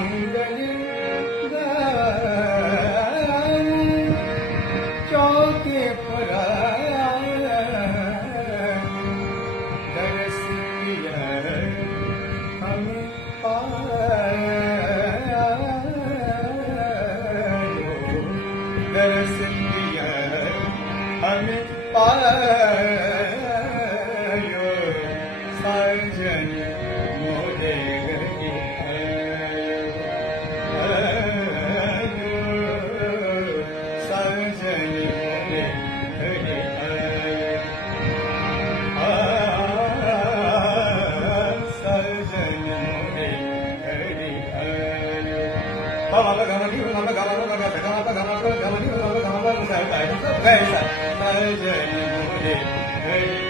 मंगल चौके पर दरस दिया हमें पायो, दरस दिया हमें पायो, साजन मोरे गए साजन मोरे गए साजन मोरे गए साजन मोरे